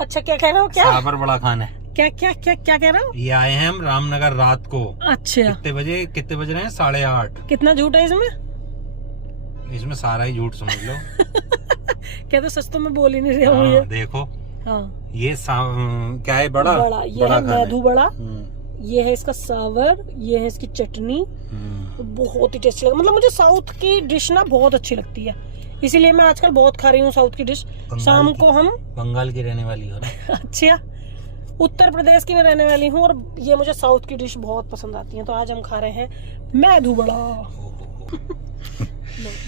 अच्छा क्या कह रहे हो? क्या सावर बड़ा खान है। क्या क्या क्या क्या कह रहे हो? ये आए हैं हम रामनगर रात को। अच्छा कितने बज रहे हैं? 8:30। कितना झूठ है इसमें? इसमें सारा ही झूठ समझ लो। क्या तो सच तो मैं बोल ही नहीं रही हूँ। ये देखो, हाँ ये क्या है? बड़ा ये है मेदू बड़ा। हम्म। ये है इसका सावर, ये है इसकी चटनी। बहुत ही टेस्टी लगा। मतलब मुझे साउथ की डिश ना बहुत अच्छी लगती है, इसीलिए मैं आजकल बहुत खा रही हूँ साउथ की डिश। शाम को हम बंगाल की रहने वाली हो ना? अच्छा, उत्तर प्रदेश की मैं रहने वाली हूँ और ये मुझे साउथ की डिश बहुत पसंद आती है। तो आज हम खा रहे हैं मेदू बड़ा।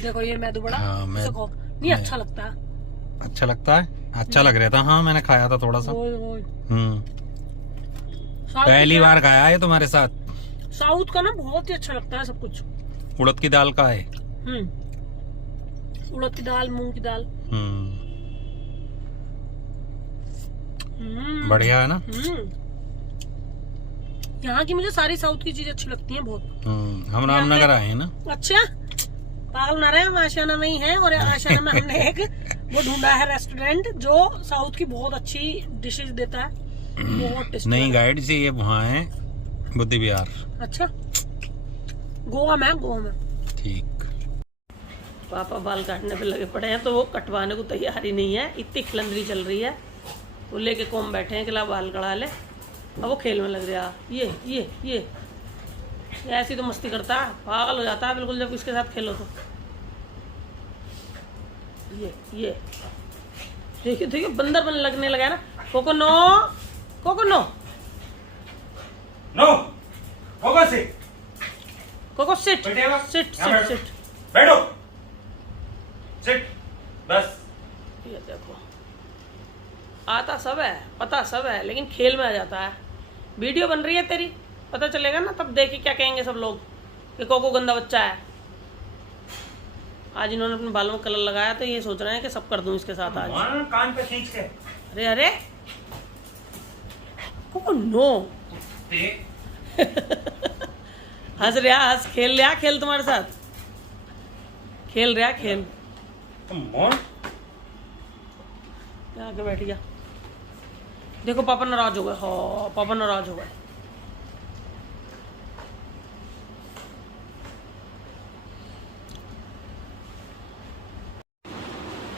देखो ये मेदू बड़ा। नहीं अच्छा लगता है? अच्छा लगता है, अच्छा लग रहा था। हाँ मैंने खाया था थोड़ा सा। पहली बार खाया है तुम्हारे साथ। साउथ का ना बहुत ही अच्छा लगता है सब कुछ। उड़द की दाल का है। उड़द की दाल, मूंग की दाल। बढ़िया है ना? यहाँ की मुझे सारी साउथ की चीजें अच्छी लगती हैं बहुत। हम रामनगर आए हैं ना। अच्छा, पागल ना रहे, हम आशियाना में ही हैं और आशियाना में हमने एक वो ढूंढा है रेस्टोरेंट जो साउथ की बहुत अच्छी डिशेस देता है। बहुत टेस्टी। नई गाइड से ये वहाँ है बुद्धि विहार। अच्छा, गोवा में ठीक। पापा बाल काटने पे लगे पड़े हैं, तो वो कटवाने को तैयारी नहीं है, इतनी खिलंदरी चल रही है। वो लेके कौन बैठे हैं कि ला बाल कड़ा ले। अब वो खेल में लग रहा। ये ऐसी तो मस्ती करता है, पागल हो जाता है बिल्कुल जब इसके साथ खेलो तो। ये देखिए बंदर बन लगने लगा है ना। कोको नो कोको सिट बैठो, सिट बस। ये देखो, आता सब है, पता सब है, लेकिन खेल में आ जाता है। वीडियो बन रही है तेरी, पता चलेगा ना तब देखिए क्या कहेंगे सब लोग कि कोको गंदा बच्चा है। आज इन्होंने अपने बालों में कलर लगाया तो ये सोच रहे हैं कि सब कर दूं इसके साथ आज। कान पे खींच के। अरे कोको नो। हंस रहा, हंस खेल रहा, खेल तुम्हारे साथ खेल रहा, खेल। आके बैठ गया। देखो पापा नाराज हो गए। हाँ पापा नाराज हो गए।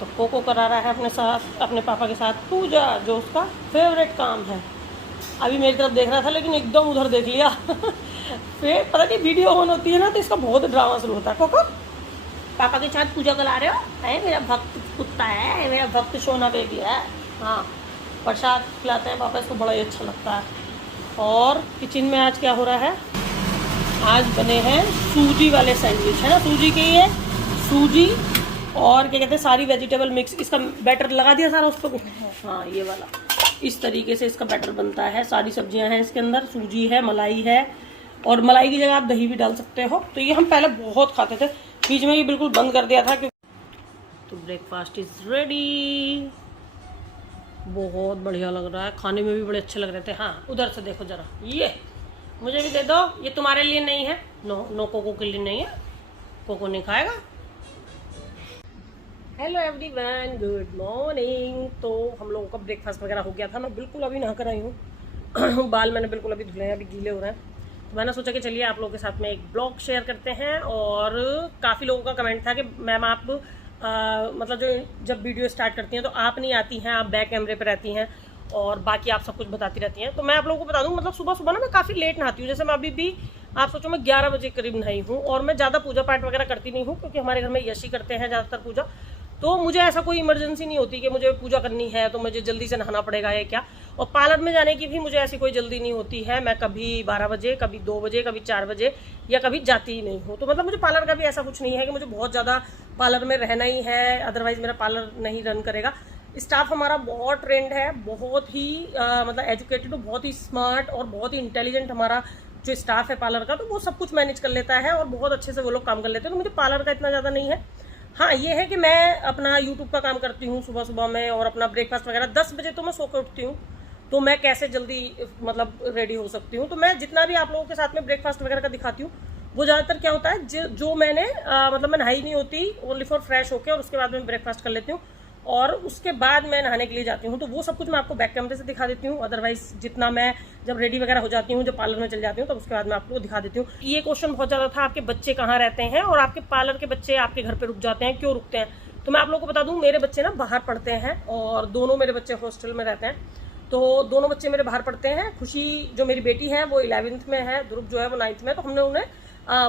तो कोको करा रहा है अपने पापा के साथ पूजा, जो उसका फेवरेट काम है। अभी मेरी तरफ देख रहा था लेकिन एकदम उधर देख लिया। फिर पता नहीं वीडियो ऑन होती है ना तो इसका बहुत ड्रामा शुरू होता है। कोको पापा के साथ पूजा करा रहे हो? है मेरा भक्त कुत्ता है, मेरा भक्त सोना बेबी है। हाँ, प्रसाद खिलाते हैं पापा इसको, बड़ा ही अच्छा लगता है। और किचन में आज क्या हो रहा है? आज बने हैं सूजी वाले सैंडविच, है ना? सूजी के, ये सूजी और क्या कहते हैं सारी वेजिटेबल मिक्स। इसका बैटर लगा दिया सारा उस पर। हाँ ये वाला, इस तरीके से इसका बैटर बनता है। सारी सब्जियां हैं इसके अंदर, सूजी है, मलाई है, और मलाई की जगह आप दही भी डाल सकते हो। तो ये हम पहले बहुत खाते थे, बीच में ये बिल्कुल बंद कर दिया था। तो ब्रेकफास्ट इज रेडी। बहुत बढ़िया लग रहा है, खाने में भी बड़े अच्छे लग रहे थे। हाँ उधर से देखो जरा, ये मुझे भी दे दो। ये तुम्हारे लिए नहीं है। नो कोको के लिए नहीं है, कोको नहीं खाएगा। Hello everyone, good morning. तो हम लोगों का ब्रेकफास्ट वगैरह हो गया था। मैं बिल्कुल अभी नहा कर आई हूँ। बाल मैंने बिल्कुल अभी धुले हैं, अभी गीले हो रहे हैं। तो मैंने सोचा कि चलिए आप लोगों के साथ में एक ब्लॉग शेयर करते हैं। और काफ़ी लोगों का कमेंट था कि मैम आप मतलब जब वीडियो स्टार्ट करती हैं तो आप नहीं आती हैं, आप बैक कैमरे पर रहती हैं और बाकी आप सब कुछ बताती रहती हैं। तो मैं आप लोगों को बता दूँ, मतलब सुबह सुबह ना मैं काफ़ी लेट नहाती हूँ। जैसे मैं अभी भी आप सोचो मैं 11 बजे करीब नहाई हूँ। और मैं ज़्यादा पूजा पाठ वगैरह करती नहीं हूँ क्योंकि हमारे घर में यशी करते हैं ज़्यादातर पूजा। तो मुझे ऐसा कोई इमरजेंसी नहीं होती कि मुझे पूजा करनी है तो मुझे जल्दी से नहाना पड़ेगा या क्या। और पार्लर में जाने की भी मुझे ऐसी कोई जल्दी नहीं होती है। मैं कभी 12 बजे, कभी 2 बजे, कभी 4 बजे या कभी जाती ही नहीं हूँ। तो मतलब मुझे पार्लर का भी ऐसा कुछ नहीं है कि मुझे बहुत ज़्यादा पार्लर में रहना ही है, अदरवाइज़ मेरा पार्लर नहीं रन करेगा। स्टाफ हमारा बहुत ट्रेंड है, बहुत ही मतलब एजुकेटेड, बहुत ही स्मार्ट और बहुत ही इंटेलिजेंट हमारा जो स्टाफ है पार्लर का। तो वो सब कुछ मैनेज कर लेता है और बहुत अच्छे से वो लोग काम कर लेते हैं। तो मुझे पार्लर का इतना ज़्यादा नहीं है। हाँ ये है कि मैं अपना यूट्यूब का काम करती हूँ सुबह सुबह में, और अपना ब्रेकफास्ट वगैरह 10 बजे तो मैं सो के उठती हूँ। तो मैं कैसे जल्दी मतलब रेडी हो सकती हूँ। तो मैं जितना भी आप लोगों के साथ में ब्रेकफास्ट वगैरह का दिखाती हूँ वो ज़्यादातर क्या होता है जो मैंने मतलब मैं नहाई नहीं होती, ओनली फॉर फ्रेश होकर और उसके बाद मैं ब्रेकफास्ट कर लेती हूँ। और उसके बाद मैं नहाने के लिए जाती हूँ। तो वो सब कुछ मैं आपको बैक कैमरे से दिखा देती हूँ। अदरवाइज जितना मैं जब रेडी वगैरह हो जाती हूँ, जब पार्लर में चल जाती हूँ, तब उसके बाद मैं आपको दिखा देती हूँ। ये क्वेश्चन बहुत ज़्यादा था, आपके बच्चे कहाँ रहते हैं और आपके पार्लर के बच्चे आपके घर पर रुक जाते हैं, क्यों रुकते हैं? तो मैं आप लोगों को बता दूँ, मेरे बच्चे ना बाहर पढ़ते हैं और दोनों मेरे बच्चे हॉस्टल में रहते हैं। तो दोनों बच्चे मेरे बाहर पढ़ते हैं। खुशी जो मेरी बेटी है वो 11th में है, ध्रुव जो है वो 9th में। तो हमने उन्हें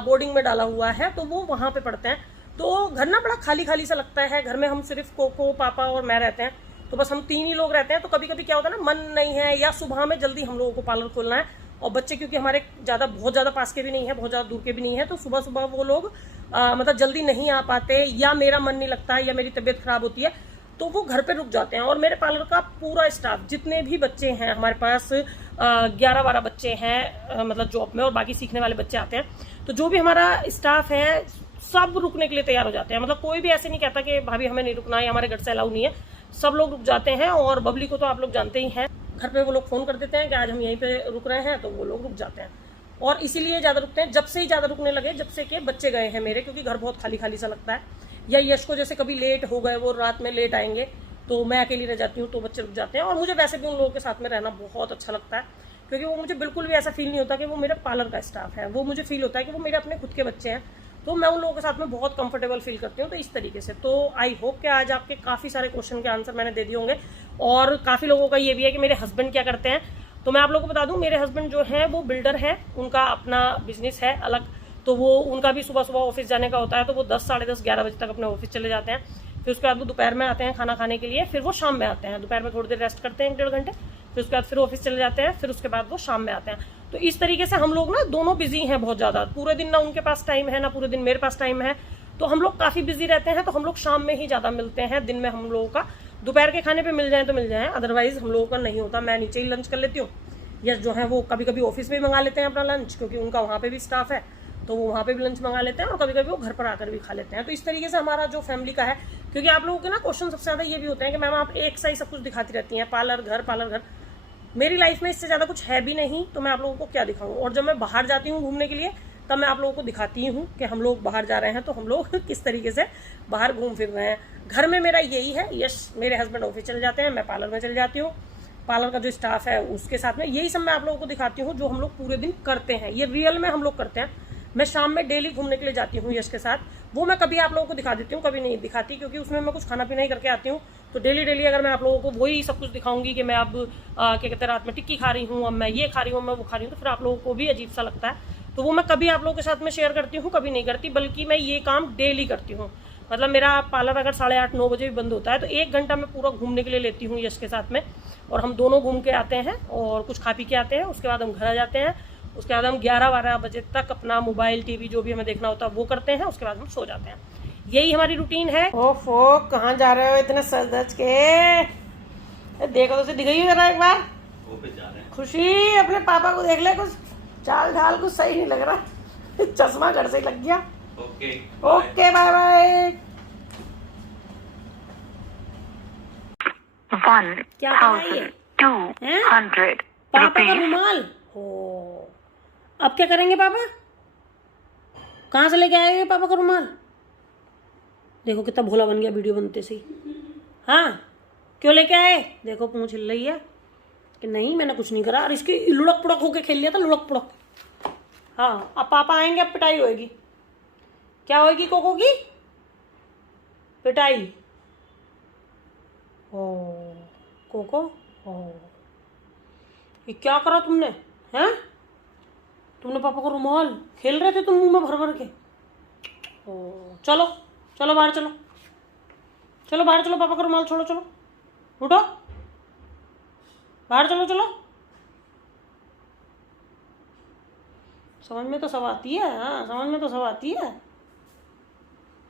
बोर्डिंग में डाला हुआ है, तो वो वहाँ पे पढ़ते हैं। तो घर ना बड़ा खाली खाली सा लगता है। घर में हम सिर्फ कोको, पापा और मैं रहते हैं। तो बस हम 3 ही लोग रहते हैं। तो कभी कभी क्या होता है ना, मन नहीं है या सुबह में जल्दी हम लोगों को पार्लर खोलना है, और बच्चे क्योंकि हमारे बहुत ज़्यादा पास के भी नहीं है, बहुत ज़्यादा दूर के भी नहीं है, तो सुबह सुबह वो लोग मतलब जल्दी नहीं आ पाते, या मेरा मन नहीं लगता है, या मेरी तबीयत खराब होती है, तो वो घर पे रुक जाते हैं। और मेरे पार्लर का पूरा स्टाफ, जितने भी बच्चे हैं हमारे पास, 11-12 बच्चे हैं मतलब जॉब में, और बाकी सीखने वाले बच्चे आते हैं। तो जो भी हमारा स्टाफ है सब रुकने के लिए तैयार हो जाते हैं। मतलब कोई भी ऐसे नहीं कहता कि भाभी हमें नहीं रुकना है, हमारे घर से अलाउ नहीं है। सब लोग रुक जाते हैं। और बबली को तो आप लोग जानते ही हैं, घर पे वो लोग फ़ोन कर देते हैं कि आज हम यहीं पे रुक रहे हैं, तो वो लोग रुक जाते हैं। और इसीलिए ज़्यादा रुकते हैं, जब से ही ज़्यादा रुकने लगे, जब से कि बच्चे गए हैं मेरे, क्योंकि घर बहुत खाली खाली सा लगता है। या यश को जैसे कभी लेट हो गए, वो रात में लेट आएंगे, तो मैं अकेली रह जाती हूँ, तो बच्चे रुक जाते हैं। और मुझे वैसे भी उन लोगों के साथ में रहना बहुत अच्छा लगता है, क्योंकि वो मुझे बिल्कुल भी ऐसा फील नहीं होता कि वो मेरे पार्लर का स्टाफ है। वो मुझे फील होता है कि वो मेरे अपने खुद के बच्चे हैं। तो मैं उन लोगों के साथ में बहुत कंफर्टेबल फील करती हूँ। तो इस तरीके से तो आई होप कि आज आपके काफ़ी सारे क्वेश्चन के आंसर मैंने दे दिए होंगे। और काफ़ी लोगों का ये भी है कि मेरे हस्बैंड क्या करते हैं। तो मैं आप लोगों को बता दूं, मेरे हस्बैंड जो हैं वो बिल्डर हैं, उनका अपना बिजनेस है अलग। तो वो उनका भी सुबह सुबह ऑफिस जाने का होता है, तो वो 10, साढ़े 10, 11 बजे तक अपने ऑफिस चले जाते हैं। फिर उसके बाद वो दोपहर में आते हैं खाना खाने के लिए, फिर वो शाम में आते हैं। दोपहर में थोड़ी देर रेस्ट करते हैं, 1-1.5 घंटे, फिर उसके बाद फिर ऑफिस चले जाते हैं, फिर उसके बाद वो शाम में आते हैं। तो इस तरीके से हम लोग ना दोनों बिजी हैं बहुत ज़्यादा। पूरे दिन ना उनके पास टाइम है, ना पूरे दिन मेरे पास टाइम है। तो हम लोग काफ़ी बिजी रहते हैं। तो हम लोग शाम में ही ज़्यादा मिलते हैं। दिन में हम लोगों का दोपहर के खाने पे मिल जाए तो मिल जाए, अदरवाइज हम लोगों का नहीं होता। मैं नीचे ही लंच कर लेती हूँ। यस जो है वो कभी कभी ऑफिस में मंगा लेते हैं अपना लंच, क्योंकि उनका वहाँ पे भी स्टाफ है, तो वो वहाँ पे भी लंच मंगा लेते हैं। और कभी कभी वो घर पर आकर भी खा लेते हैं। तो इस तरीके से हमारा जो फैमिली का है, क्योंकि आप लोगों के ना क्वेश्चन सबसे ज़्यादा ये भी होते हैं कि मैम आप एक सा ही सब कुछ दिखाती रहती हैं, पार्लर घर पार्लर घर। मेरी लाइफ में इससे ज़्यादा कुछ है भी नहीं, तो मैं आप लोगों को क्या दिखाऊँ। और जब मैं बाहर जाती हूँ घूमने के लिए, तब मैं आप लोगों को दिखाती हूँ कि हम लोग बाहर जा रहे हैं, तो हम लोग किस तरीके से बाहर घूम फिर रहे हैं। घर में मेरा यही है, यस मेरे हस्बैंड ऑफिस चले जाते हैं, मैं पार्लर में चले जाती हूँ। पार्लर का जो स्टाफ है उसके साथ में यही सब मैं आप लोगों को दिखाती हूँ, जो हम लोग पूरे दिन करते हैं। ये रियल में हम लोग करते हैं। मैं शाम में डेली घूमने के लिए जाती हूँ यश के साथ। वो मैं कभी आप लोगों को दिखा देती हूँ, कभी नहीं दिखाती, क्योंकि उसमें मैं कुछ खाना पीना ही करके आती हूँ। तो डेली अगर मैं आप लोगों को वही सब कुछ दिखाऊंगी कि मैं अब क्या कहते हैं रात में टिक्की खा रही हूँ, अब मैं ये खा रही हूँ, मैं वो खा रही हूँ, तो फिर आप लोगों को भी अजीब सा लगता है। तो वो मैं कभी आप लोगों के साथ में शेयर करती हूँ, कभी नहीं करती, बल्कि मैं ये काम डेली करती हूँ। मतलब मेरा पार्लर अगर 8:30-9 बजे भी बंद होता है, तो 1 घंटा मैं पूरा घूमने के लिए लेती हूँ यश के साथ में। और हम दोनों घूम के आते हैं और कुछ खा पी के आते हैं। उसके बाद हम घर आ जाते हैं। उसके बाद हम 11-12 बजे तक अपना मोबाइल टीवी जो भी हमें देखना होता है वो करते हैं। उसके बाद हम सो जाते हैं। यही हमारी रूटीन है। ओफो कहाँ जा रहे हो इतने सज धज के? देखो तो दिखाई जरा एक बार। खुशी अपने पापा को देख ले, कुछ चाल ढाल कुछ सही नहीं लग रहा। चश्मा घर से लग गया। Okay bye bye. 1,200 पापा का रुमाल हो। अब क्या करेंगे पापा? कहाँ से लेके आएंगे पापा का रुमाल? देखो कितना भोला बन गया वीडियो बनते से ही। हाँ क्यों लेके आए? देखो पूंछ हिल रही है कि नहीं मैंने कुछ नहीं करा, और इसकी लुढ़क पुड़क होके खेल लिया था, लुढ़क पुड़क। हाँ अब पापा आएंगे, अब पिटाई होएगी। क्या होएगी कोको की? पिटाई। ओ कोको ओ, ये क्या करा तुमने? हैं तुमने पापा को रुमाल खेल रहे थे तुम मुंह में भर भर के। ओ चलो चलो बाहर चलो, चलो बाहर चलो, पापा का रुमाल छोड़ो, चलो उठो बाहर चलो। चलो समझ में तो सब आती है। हाँ समझ में तो सब आती है।